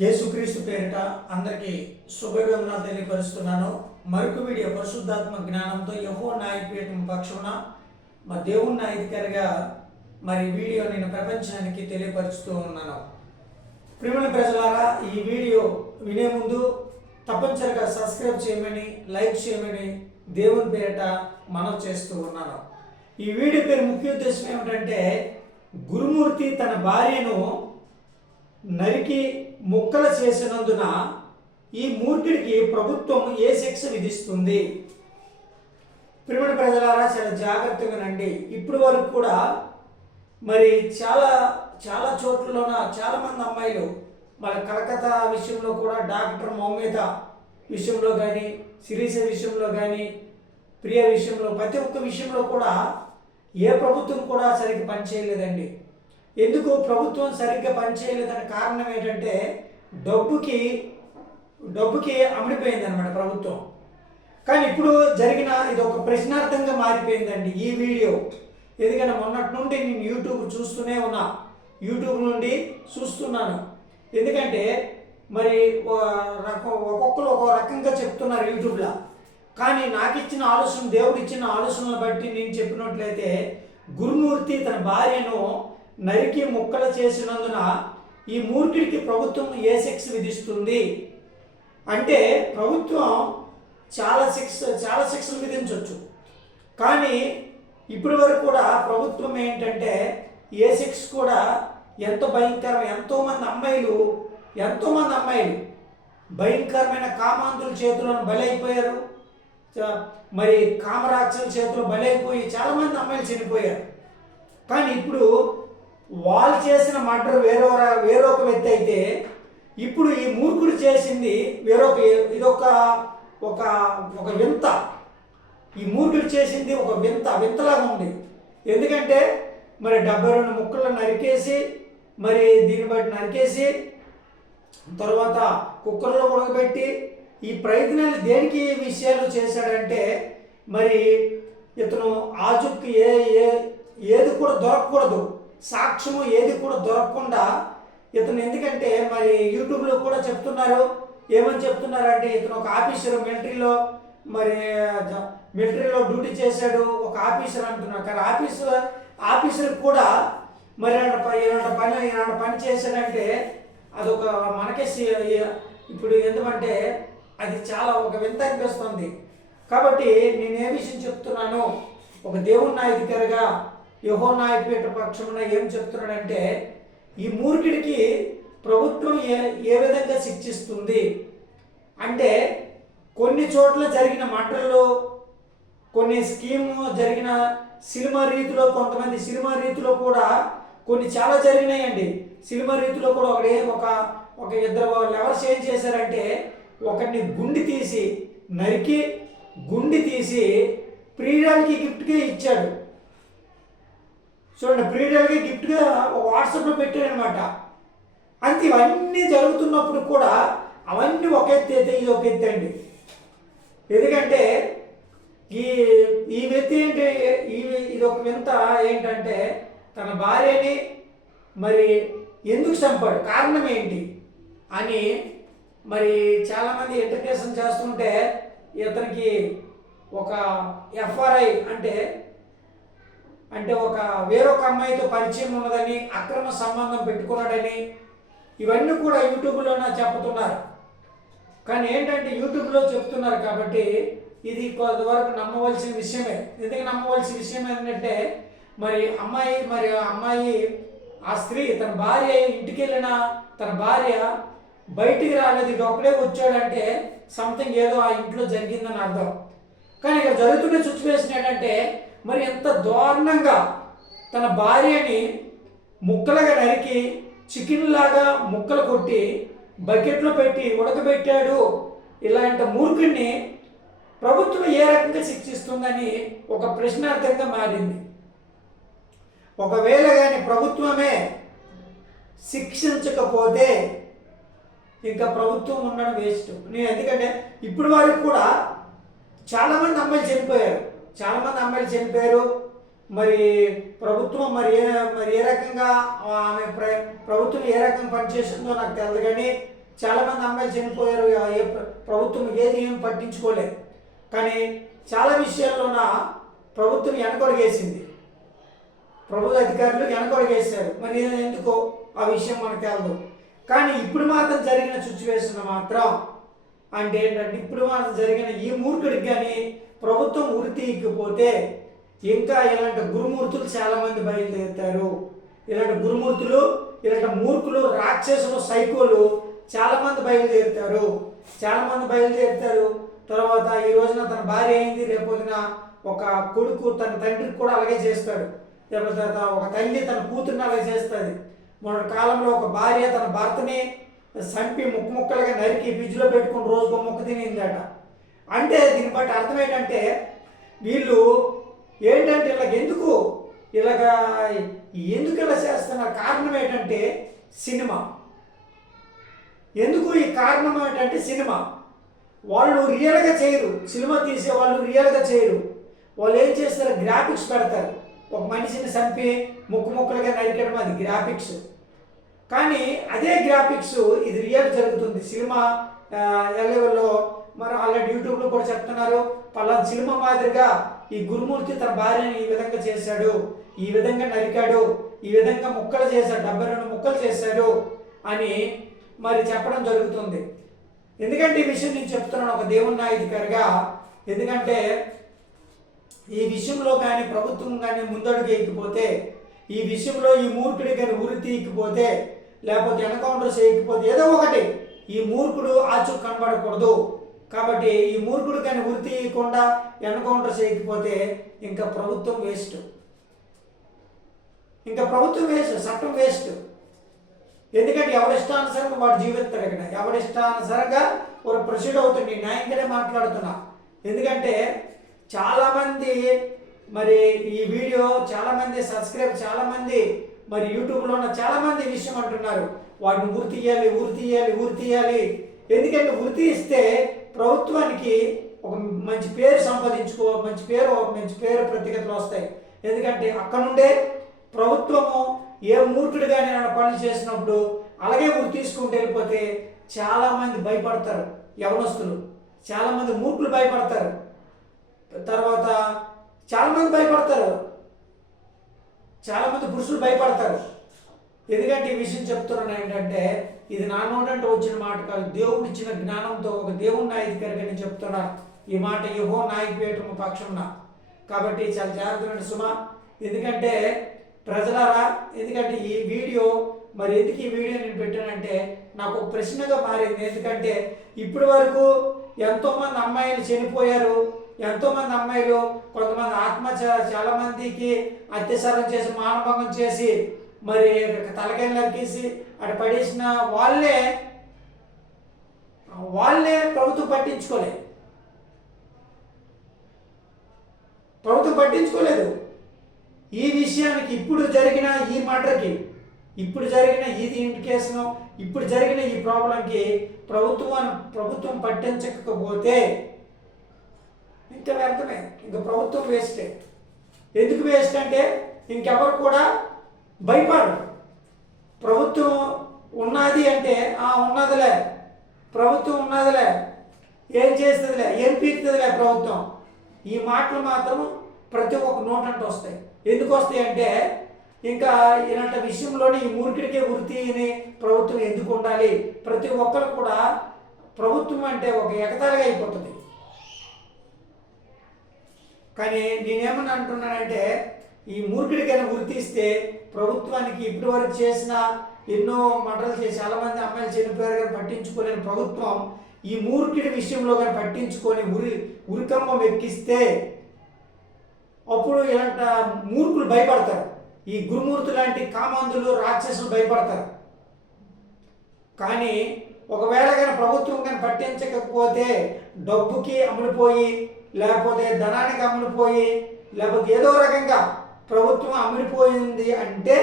యేసుక్రీస్తు పేరిట అందరికీ శుభవందనాలు తెలియపరుస్తున్నాను. మరొక వీడియో పరిశుద్ధాత్మ జ్ఞానంతో యహో నాయకపీఠం పక్షమున మా దేవుని నాయకుడిగా మరి వీడియో నేను ప్రపంచానికి తెలియపరుస్తూ ఉన్నాను. ప్రిమిల ప్రజలారా ఈ వీడియో వినే ముందు తప్పనిసరిగా సబ్స్క్రైబ్ చేయమని లైక్ చేయమని దేవుని పేరిట మనవి చేస్తూ ఉన్నాను. ఈ వీడియో పేరు ముఖ్య ఉద్దేశం ఏమిటంటే గురుమూర్తి తన భార్యను నరికి ముక్కలు చేసినందున ఈ మూర్ఖుడికి ప్రభుత్వం ఏ శిక్ష విధిస్తుంది? ప్రిమిడ ప్రజలారా చాలా జాగ్రత్తగా నండి ఇప్పుడు వరకు కూడా మరి చాలా చాలా చోట్లలోన చాలామంది అమ్మాయిలు మన కలకత్తా విషయంలో కూడా డాక్టర్ మొహమ్మద విషయంలో కానీ శిరీష విషయంలో కానీ ప్రియ విషయంలో ప్రతి ఒక్క విషయంలో కూడా ఏ ప్రభుత్వం కూడా సరిగ్గా పనిచేయలేదండి. ఎందుకు? ప్రభుత్వం సరిగ్గా పనిచేయలేదని కారణం ఏంటంటే డబ్బుకి డబ్బుకి అమ్ముడిపోయింది అనమాట ప్రభుత్వం. కానీ ఇప్పుడు జరిగిన ఇది ఒక ప్రశ్నార్థంగా మారిపోయిందండి ఈ వీడియో. ఎందుకంటే మొన్నటి నుండి నేను యూట్యూబ్ చూస్తూనే ఉన్నా. యూట్యూబ్ నుండి చూస్తున్నాను. ఎందుకంటే మరి రకం ఒక్కొక్కరు ఒక్కో రకంగా చెప్తున్నారు యూట్యూబ్లో. కానీ నాకు ఇచ్చిన ఆలోచన దేవుడు ఇచ్చిన ఆలోచనలు బట్టి నేను చెప్పినట్లయితే గురుమూర్తి తన భార్యను నరికి ముక్కలు చేసినందున ఈ మూర్ఖుడికి ప్రభుత్వం ఏ శిక్ష విధిస్తుంది? అంటే ప్రభుత్వం చాలా శిక్ష చాలా శిక్షలు విధించవచ్చు కానీ ఇప్పటి వరకు కూడా ప్రభుత్వం ఏంటంటే ఏ శిక్ష కూడా ఎంత భయంకరం ఎంతోమంది అమ్మాయిలు ఎంతోమంది అమ్మాయిలు భయంకరమైన కామాంతుల చేతులను బలైపోయారు. మరి కామరాక్షల చేతిలో బలైపోయి చాలామంది అమ్మాయిలు చనిపోయారు. కానీ ఇప్పుడు వాళ్ళు చేసిన మర్డర్ వేరో వేరొక వ్యక్తి అయితే ఇప్పుడు ఈ మూర్ఖుడు చేసింది వేరొక ఇదొక ఒక ఒక వింత. ఈ మూర్ఖుడు చేసింది ఒక వింత వింతలాగా ఉంది. ఎందుకంటే మరి డెబ్బై రెండు ముక్కలు నరికేసి మరి దీన్ని బట్టి నరికేసి తర్వాత కుక్కర్లో ఉడకబెట్టి ఈ ప్రయత్నాలు దేనికి విషయాలు చేశాడంటే మరి ఇతను ఆజుక్కి ఏ ఏ ఏది కూడా దొరకకూడదు. సాక్ష్యము ఏది కూడా దొరకకుండా ఇతను ఎందుకంటే మరి యూట్యూబ్లో కూడా చెప్తున్నారు. ఏమని చెప్తున్నారంటే ఇతను ఒక ఆఫీసర్ మిలిటరీలో మరి మిలిటరీలో డ్యూటీ చేశాడు ఒక ఆఫీసర్ అంటున్నారు కానీ ఆఫీసర్ ఆఫీసర్ కూడా మరి ఇలాంటి ఇలాంటి పని ఇలాంటి పని చేశాడంటే అదొక మనకే ఇప్పుడు ఎందుకంటే అది చాలా ఒక వింత అనిపిస్తుంది కాబట్టి నేను ఏ విషయం చెప్తున్నాను? ఒక దేవుని నాయకుడిగా యహో నాయకుడి పక్షమున ఏం చెప్తున్నాడంటే ఈ మూర్ఖుడికి ప్రభుత్వం ఏ ఏ విధంగా శిక్షిస్తుంది? అంటే కొన్ని చోట్ల జరిగిన మంటల్లో కొన్ని స్కీమ్ జరిగిన సినిమా రీతిలో కొంతమంది సినిమా రీతిలో కూడా కొన్ని చాలా జరిగినాయండి. సినిమా రీతిలో కూడా ఒకటి ఒక ఒక ఇద్దరు లెవర్స్ ఏం చేశారంటే ఒకరిని గుండి తీసి నరికి గుండి తీసి ప్రియురాలకి గిఫ్ట్గా ఇచ్చాడు. చూడండి ప్రియురాలకి గిఫ్ట్గా ఒక వాట్సాప్లో పెట్టాడనమాట అంతే ఇవన్నీ జరుగుతున్నప్పుడు కూడా అవన్నీ ఒక ఎత్తు అయితే ఇది ఒక ఎత్తు అండి. ఎందుకంటే ఈ ఈ వ్యక్తి ఏంటి ఈ ఇది ఒక వింత ఏంటంటే తన భార్యని మరి ఎందుకు చంపాడు కారణం ఏంటి అని మరి చాలామంది ఎంటర్టైన్ చేస్తుంటే ఇతనికి ఒక ఎఫ్ఆర్ఐ అంటే అంటే ఒక వేరొక అమ్మాయితో పరిచయం ఉన్నదని అక్రమ సంబంధం పెట్టుకున్నాడని ఇవన్నీ కూడా యూట్యూబ్లోనే చెప్తున్నారు. కానీ ఏంటంటే యూట్యూబ్లో చెప్తున్నారు కాబట్టి ఇది కొంతవరకు నమ్మవలసిన విషయమే. ఎందుకు నమ్మవలసిన విషయం ఏంటంటే మరి అమ్మాయి మరి ఆ అమ్మాయి ఆ స్త్రీ తన భార్య ఇంటికి వెళ్ళిన తన భార్య బయటికి రాలేదు ఇక ఒక్కడే వచ్చాడంటే సంథింగ్ ఏదో ఆ ఇంట్లో జరిగిందని అర్థం. కానీ ఇక్కడ జరుగుతున్న సిచ్యువేషన్ ఏంటంటే మరి ఎంత దారుణంగా తన భార్యని ముక్కలుగా నరికి చికెన్ లాగా ముక్కలు కొట్టి బకెట్లో పెట్టి ఉడకబెట్టాడు. ఇలాంటి మూర్ఖుడిని ప్రభుత్వం ఏ రకంగా శిక్షిస్తుందని ఒక ప్రశ్నార్థంగా మారింది. ఒకవేళ కానీ ప్రభుత్వమే శిక్షించకపోతే ఇంకా ప్రభుత్వం ఉండడం వేస్ట్. నేను ఎందుకంటే ఇప్పుడు వరకు కూడా చాలామంది అమ్మాయిలు చనిపోయారు. చాలామంది అమ్మాయిలు చనిపోయారు. మరి ప్రభుత్వం మరి ఏ మరి ఏ రకంగా ఆమె ప్ర ప్రభుత్వం ఏ రకంగా పనిచేస్తుందో నాకు తెలియదు కానీ చాలామంది అమ్మాయిలు చనిపోయారు. ఏ ప్రభుత్వం ఏది ఏం పట్టించుకోలేదు. కానీ చాలా విషయాల్లోన ప్రభుత్వం వెనకడుగేసింది. ప్రభుత్వ అధికారులు వెనకడుగేశారు. మరి ఎందుకో ఆ విషయం మనకు తెలదు. కానీ ఇప్పుడు మాత్రం జరిగిన సిచ్యువేషన్ మాత్రం అంటే ఏంటంటే ఇప్పుడు జరిగిన ఈ మూర్ఖుడికి కానీ ప్రభుత్వం ఉరితీయకపోతే ఇంకా ఇలాంటి గురుమూర్తులు చాలామంది బయలుదేరుతారు. ఇలాంటి గురుమూర్తులు ఇలాంటి మూర్ఖులు రాక్షసులు సైకోలు చాలామంది బయలుదేరుతారు. చాలామంది బయలుదేరుతారు. తర్వాత ఈ రోజున తన భార్య అయింది రేపొద్దున ఒక కొడుకు తన తండ్రికి కూడా అలాగే చేస్తాడు. లేకపోతే ఒక తల్లి తన కూతుర్ని అలాగే చేస్తుంది. మొన్న కాలంలో ఒక భార్య తన భర్తని సంపి ముక్కు ముక్కలుగా నరికి ఫ్రిడ్జ్లో పెట్టుకుని రోజుకో ముక్క తినిందట. అంటే దీన్ని బట్టి అర్థం ఏంటంటే వీళ్ళు ఏంటంటే ఇలాగ ఎందుకు ఇలాగా ఎందుకు ఇలా చేస్తున్నారు? కారణం ఏంటంటే సినిమా. ఎందుకు ఈ కారణం ఏంటంటే సినిమా? వాళ్ళు రియల్గా చేయరు. సినిమా తీసే వాళ్ళు రియల్గా చేయరు. వాళ్ళు ఏం చేస్తారు? గ్రాఫిక్స్ పెడతారు. ఒక మనిషిని చంపి ముక్కు ముక్కలుగా నరికడం అది గ్రాఫిక్స్. కానీ అదే గ్రాఫిక్స్ ఇది రియల్ జరుగుతుంది. సినిమా లెవెల్లో మరి ఆల్రెడీ యూట్యూబ్లో కూడా చెప్తున్నారు. పలానా సినిమా మాదిరిగా ఈ గురుమూర్తి తన భార్యని ఈ విధంగా చేశాడు. ఈ విధంగా నరికాడు. ఈ విధంగా ముక్కలు చేశాడు. డెబ్బై రెండు ముక్కలు చేశాడు అని మరి చెప్పడం జరుగుతుంది. ఎందుకంటే ఈ విషయం నేను చెప్తున్నాను ఒక దేవుని నాయకుడిగా. ఎందుకంటే ఈ విషయంలో కానీ ప్రభుత్వం కానీ ముందడుగు ఎక్కిపోతే ఈ విషయంలో ఈ మూర్ఖుడి కానీ ఉరి తీయకపోతే లేకపోతే ఎన్కౌంటర్ చేయకపోతే ఏదో ఒకటి. ఈ మూర్ఖుడు ఆచూ కనబడకూడదు. కాబట్టి ఈ మూర్ఖుడు కానీ ఉరి తీయకుండా ఎన్కౌంటర్ చేయకపోతే ఇంకా ప్రభుత్వం వేస్ట్ ఇంకా ప్రభుత్వం వేస్ట్ చట్టం వేస్ట్ ఎందుకంటే ఎవరిష్టానుసారంగా వాడు జీవిస్తాడు ఇక్కడ. ఎవరిష్టానుసారంగా ఒక ప్రొసీడ్ అవుతుంది నేను న్యాయంగానే మాట్లాడుతున్నా. ఎందుకంటే చాలామంది మరి ఈ వీడియో చాలామంది సబ్స్క్రైబ్ చాలామంది మరి యూట్యూబ్లో ఉన్న చాలామంది ఈ విషయం అంటున్నారు. వాటిని ఊరి తీయాలి ఊరి తీయాలి ఊరి తీయాలి ఎందుకంటే వృత్తి ఇస్తే ప్రభుత్వానికి ఒక మంచి పేరు సంపాదించుకో మంచి పేరు మంచి పేరు ప్రత్యేకతలు వస్తాయి. ఎందుకంటే అక్కడ నుండే ప్రభుత్వము ఏ మూర్ఖుడిగా నేను పనులు చేసినప్పుడు అలాగే గుర్తు తీసుకుంటూ వెళ్ళిపోతే చాలామంది భయపడతారు. యవనస్తులు. చాలామంది మూర్ఖులు భయపడతారు. తర్వాత చాలామంది భయపడతారు. చాలామంది పురుషులు భయపడతారు. ఎందుకంటే ఈ విషయం చెప్తున్నాను ఏంటంటే ఇది నా నోటంటే వచ్చిన మాట కాదు. దేవుడు ఇచ్చిన జ్ఞానంతో ఒక దేవుని నాయకుడిగా నేను చెప్తున్నా. ఈ మాట యుహో నాయకుపేటము పక్షంన కాబట్టి చాలా జాగ్రత్తగా సుమా. ఎందుకంటే ప్రజలారా ఎందుకంటే ఈ వీడియో మరి ఎందుకు ఈ వీడియో నేను పెట్టానంటే నాకు ఒక ప్రశ్నగా మారింది. ఎందుకంటే ఇప్పటి వరకు ఎంతోమంది అమ్మాయిలు చనిపోయారు. ఎంతోమంది అమ్మాయిలు కొంతమంది ఆత్మహత్య చాలా మందికి అత్యాచారం చేసి మానభంగం చేసి మరి తలకాయ నరికేసి అటు పడేసిన వాళ్ళే వాళ్ళే ప్రభుత్వం పట్టించుకోలేదు ప్రభుత్వం పట్టించుకోలేదు. ఈ విషయానికి ఇప్పుడు జరిగిన ఈ మర్డర్కి ఇప్పుడు జరిగిన ఇది కేసును ఇప్పుడు జరిగిన ఈ ప్రాబ్లంకి ప్రభుత్వం ప్రభుత్వం పట్టించకపోతే ఇంత వ్యర్థమే ఇంకా ప్రభుత్వం వేస్టే ఎందుకు వేస్ట్ అంటే ఇంకెవరు కూడా భయపడరు. ప్రభుత్వం ఉన్నది అంటే ఆ ఉన్నదిలే. ప్రభుత్వం ఉన్నదిలే. ఏం చేస్తుందిలే? ఏం పీకుతుందిలే ప్రభుత్వం? ఈ మాటలు మాత్రం ప్రతి ఒక్క నోటంటే వస్తాయి. ఎందుకు వస్తాయి అంటే ఇంకా ఇలాంటి విషయంలోనే ఈ మురికిడికే వృత్తి అని ప్రభుత్వం ఎందుకు ఉండాలి? ప్రతి ఒక్కరు కూడా ప్రభుత్వం అంటే ఒక ఎగతాళిగా అయిపోతుంది. కానీ నేనేమని అంటున్నానంటే ఈ మూర్ఖుడికైనా గుర్తిస్తే ప్రభుత్వానికి ఇప్పటి వరకు చేసిన ఎన్నో మంటలు చేసి చాలా మంది అమ్మాయిలు చనిపోయారు కానీ పట్టించుకోలేని ప్రభుత్వం ఈ మూర్ఖుడి విషయంలో కానీ పట్టించుకొని ఉరి ఉరికంబం ఎక్కిస్తే అప్పుడు ఇలాంటి మూర్ఖులు భయపడతారు. ఈ గురుమూర్తి లాంటి కామాంధులు రాక్షసులు భయపడతారు. కానీ ఒకవేళ కానీ ప్రభుత్వం కానీ పట్టించకపోతే డబ్బుకి అమ్ముడిపోయి లేకపోతే ధనానికి అమ్ముడిపోయి లేకపోతే ఏదో రకంగా ప్రభుత్వం అమ్ముడిపోయింది అంటే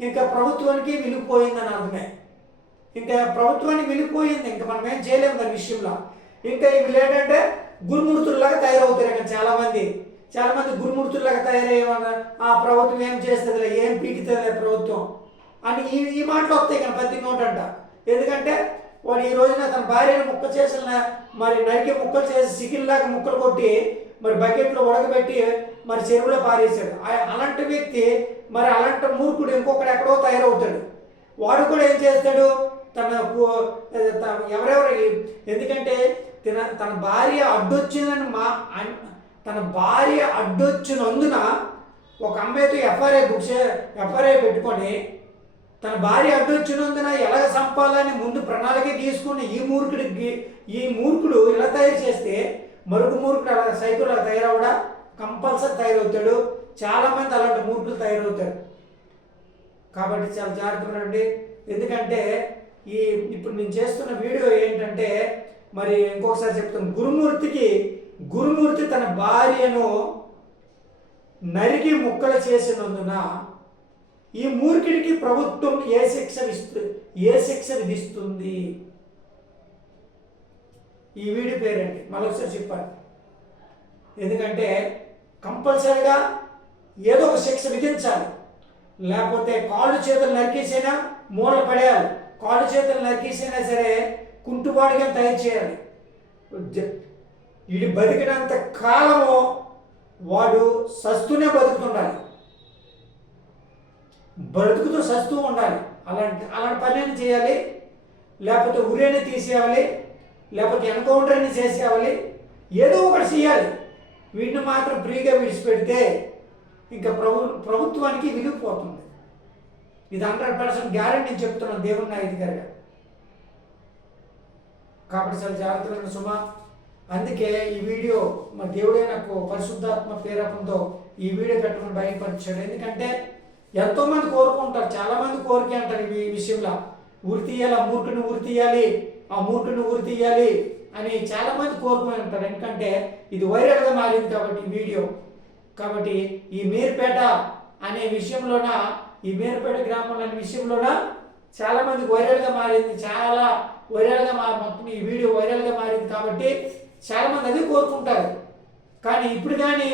ఇంకా ప్రభుత్వానికి విలిగిపోయిందని అర్థమే. ఇంకా ప్రభుత్వానికి వెళ్ళిపోయింది ఇంకా మనం ఏం చేయలేము దాని విషయంలో. ఇంకా వీళ్ళు ఏంటంటే గురుమూర్తుల్లాగా తయారవుతారు ఇంకా చాలామంది. చాలామంది గురుమూర్తుల్లాగా తయారయ్యేవారు ఆ ప్రభుత్వం ఏం చేస్తుందిలే ఏం పీకుతుందిలే ప్రభుత్వం అని ఈ ఈ మాటలు వస్తాయి కానీ ప్రతి నోటంట. ఎందుకంటే వాడు ఈ రోజున తన భార్యను ముక్క చేసిన మరి నరికి ముక్కలు చేసి సిగిల్లాగా ముక్కలు కొట్టి మరి బకెట్లో ఉడకబెట్టి మరి చెరువులో పారేశాడు. ఆ- అలాంటి వ్యక్తి మరి అలాంటి మూర్ఖుడు ఇంకొకడు ఎక్కడో తయారవుతాడు. వాడు కూడా ఏం చేస్తాడు? తన ఎవరెవరు ఎందుకంటే తన తన భార్య అడ్డొచ్చిందని మా తన భార్య అడ్డొచ్చినందున ఒక అమ్మాయితో ఎఫ్ఆర్ఐ బుక్ చే ఎఫ్ఆర్ఐ పెట్టుకొని తన భార్య అడ్డొచ్చినందున ఎలాగ చంపాలని ముందు ప్రణాళిక తీసుకుని ఈ మూర్ఖుడికి ఈ మూర్ఖుడు ఇలా తయారు చేస్తే మరొక మూర్ఖుడు అలా సైకిల్ అలా తయారవడా? కంపల్సరీ తయారవుతాడు. చాలామంది అలాంటి మూర్ఖులు తయారవుతారు. కాబట్టి చాలా జాగ్రత్తగా ఉండండి. ఎందుకంటే ఈ ఇప్పుడు నేను చేస్తున్న వీడియో ఏంటంటే మరి ఇంకొకసారి చెప్తాను. గురుమూర్తికి గురుమూర్తి తన భార్యను నరికి ముక్కలు చేసినందున ఈ మూర్ఖుడికి ప్రభుత్వం ఏ శిక్ష విస్తు ఏ శిక్ష విధిస్తుంది? ఈ వీడి పేరండి. మరొకసారి చెప్పాలి. ఎందుకంటే కంపల్సరిగా ఏదో ఒక శిక్ష విధించాలి. లేకపోతే కాళ్ళు చేతులు నరికేసైనా మూల పడేయాలి. కాళ్ళు చేతులు నరికేసైనా సరే కుంటుబాటుగా తయారు చేయాలి. జ- వీడు బతికినంత కాలము వాడు సస్తూనే బతుకుతుండాలి. బ్రతుకుతూ సస్తూ ఉండాలి. అలాంటి అలాంటి పని అయినా చేయాలి. లేకపోతే ఉరేని తీసేయాలి. లేకపోతే ఎన్కౌంటర్ని చేసేయాలి. ఏదో ఒకటి చేయాలి. వీటిని మాత్రం ఫ్రీగా విడిచిపెడితే ఇంకా ప్రభు ప్రభుత్వానికి విలువపోతుంది ఇది హండ్రెడ్ పర్సెంట్ గ్యారెంటీ నేను చెప్తున్నాను దేవుని నాయుడు గారిగా కాబట్టి చాలా జాగ్రత్తగా సుమ అందుకే ఈ వీడియో మా దేవుడే నాకు పరిశుద్ధాత్మ ప్రేరకంతో ఈ వీడియో పెట్టమని భయపరిచాడు ఎందుకంటే ఎంతోమంది కోరుకుంటారు చాలామంది కోరికే కోరిక అంటారు ఈ విషయంలో. ఊరి తీయాలి ఆ మూర్ఖుని ఊరి తీయాలి ఆ మూర్ఖుని ఊరి తీయాలి అని చాలామంది కోరుకుని ఉంటారు. ఎందుకంటే ఇది వైరల్గా మారింది కాబట్టి ఈ వీడియో. కాబట్టి ఈ మీర్పేట అనే విషయంలోన ఈ మీర్పేట గ్రామంలో అనే విషయంలోన చాలామంది వైరల్గా మారింది. చాలా వైరల్గా మా మొత్తం ఈ వీడియో వైరల్గా మారింది కాబట్టి చాలామంది అది కోరుకుంటారు. కానీ ఇప్పుడు కానీ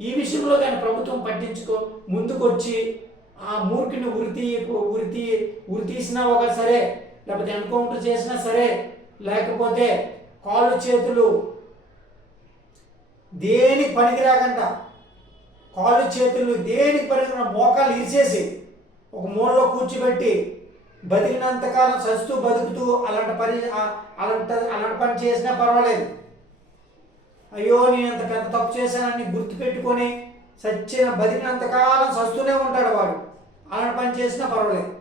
ఈ విషయంలో కానీ ప్రభుత్వం పట్టించుకో ముందుకొచ్చి ఆ మూర్ఖిని ఉరితీ ఉరితీ ఉరి తీసినా ఒక సరే లేకపోతే ఎన్కౌంటర్ చేసినా సరే లేకపోతే కాళ్ళు చేతులు దేనికి పనికిరాకుండా కాళ్ళు చేతులు దేనికి పనికిరా మోకాలు ఇరిచేసి ఒక మూలలో కూర్చోబెట్టి బతికినంతకాలం చస్తూ బతుకుతూ అలాంటి పని అలాంటి అలాంటి పని చేసినా పర్వాలేదు. అయ్యో నేను అంత పెద్ద తప్పు చేశానని గుర్తు పెట్టుకొని సచ్చిన బతికినంతకాలం సస్తూనే ఉంటాడు వాడు. అలాంటి పని చేసినా పర్వాలేదు.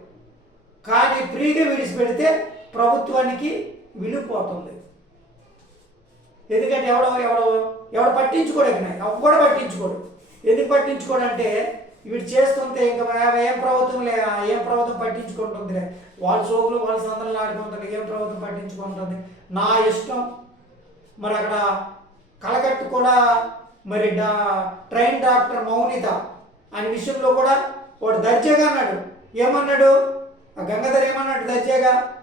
కానీ ఫ్రీగా విడిచిపెడితే ప్రభుత్వానికి విలువపోతుంది ఎందుకంటే ఎవడో ఎవడో ఎవడు పట్టించుకోడు ఇక ఎవడు పట్టించుకోడు. ఎందుకు పట్టించుకోడు అంటే వీడు చేస్తుంటే ఇంకా ఏం ప్రభుత్వం లే ఏం ప్రభుత్వం పట్టించుకుంటుందిలే. వాళ్ళ సోకులు వాళ్ళ సందర్లు ఆడుకుంటుంది ఏం ప్రభుత్వం పట్టించుకుంటుంది? నా ఇష్టం. మరి అక్కడ కలకట్టు కూడా మరి ట్రైన్ డాక్టర్ మౌనిత అనే విషయంలో కూడా వాడు దర్జాగా అన్నాడు. ఏమన్నాడు? ఆ గంగాధర్ ఏమన్నాడు దర్జాగా?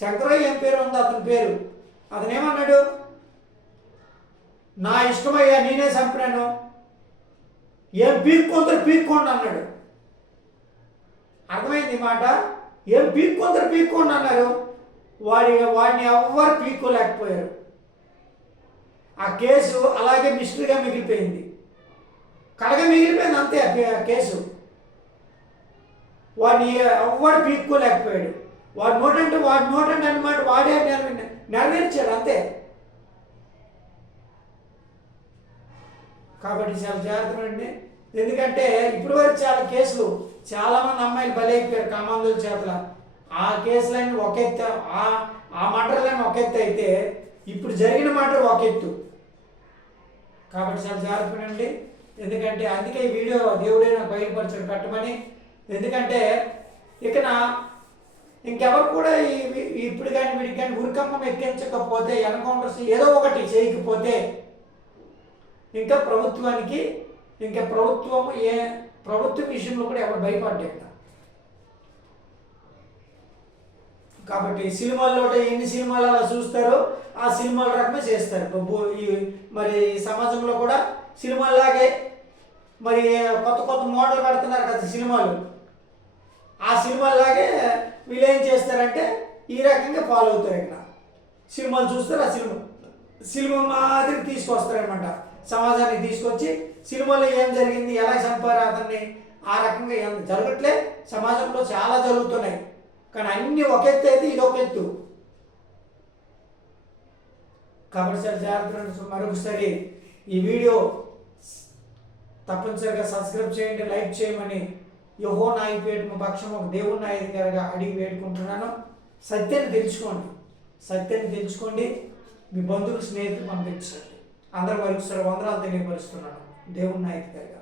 శంకరయ్య ఏం పేరు ఉంది అతని పేరు. అతను ఏమన్నాడు? నా ఇష్టమయ్యా నేనే చంపినాను. ఏం పీక్కొందరు పీక్కోండి అన్నాడు. అర్థమైంది మాట? ఏం పీక్కొందరు పీక్కోండి అన్నారు. వాడి వాడిని ఎవ్వరు పీక్కోలేకపోయారు. ఆ కేసు అలాగే మిస్టరీగా మిగిలిపోయింది. కడగ మిగిలిపోయింది అంతే ఆ కేసు. వాడిని ఎవ్వడు పీక్కోలేకపోయాడు. వాడు నోటంటే వాడు నోటంటే అనమాట వాడే నెరవే- నెరవేర్చాడు అంతే. కాబట్టి చాలా జాగ్రత్త అండి ఎందుకంటే ఇప్పటి వరకు చాలా కేసులు చాలామంది అమ్మాయిలు బలైపోయారు కమాందుల చేతల. ఆ కేసులన్నీ ఒక ఎత్తు ఆ ఆ మటర్లన్నీ ఒక ఎత్తు అయితే ఇప్పుడు జరిగిన మటర్ ఒక ఎత్తు కాబట్టి చాలా జాగ్రత్త ఉండండి ఎందుకంటే అందుకే ఈ వీడియో దేవుడే నాకు బయలుపరచడం పెట్టమని ఎందుకంటే ఇక ఇంకెవరు కూడా ఈ ఇప్పుడు కానీ వీడికి కానీ ఉరికంపం ఎక్కించకపోతే ఎన్కౌంటర్స్ ఏదో ఒకటి చేయకపోతే ఇంకా ప్రభుత్వానికి ఇంకా ప్రభుత్వం ఏ ప్రభుత్వ విషయంలో కూడా ఎవరు భయపడ్డారు కాబట్టి సినిమాల్లో ఎన్ని సినిమాలు అలా చూస్తారో ఆ సినిమాల రకమే చేస్తారు. ఈ మరి సమాజంలో కూడా సినిమాలాగే మరి కొత్త కొత్త మోడల్ పెడుతున్నారు కదా సినిమాలు. ఆ సినిమాలాగే వీళ్ళు ఏం చేస్తారంటే ఈ రకంగా ఫాలో అవుతారు ఇక్కడ. సినిమాలు చూస్తారు ఆ సినిమా సినిమా మాదిరి తీసుకొస్తారనమాట సమాజానికి తీసుకొచ్చి సినిమాలో ఏం జరిగింది ఎలా చంపారు అతన్ని ఆ రకంగా ఏం జరగట్లే. సమాజంలో చాలా జరుగుతున్నాయి. కానీ అన్నీ ఒక ఎత్తు అయితే ఇది ఒక ఎత్తు కాబట్టి సార్ జాగ్రత్త మరొకసారి ఈ వీడియో తప్పనిసరిగా సబ్స్క్రైబ్ చేయండి లైక్ చేయమని యహో నాయకుపేట పక్షం ఒక దేవుడి నాయకుడిగా అడిగి వేడుకుంటున్నాను. సత్యాన్ని తెలుసుకోండి. సత్యాన్ని తెలుసుకోండి. మీ బంధువులు స్నేహితులు పంపించండి. అందరూ మరొకసారి వందనాలు తెలియపరుస్తున్నాను. దేవుడి నాయకుడిగా.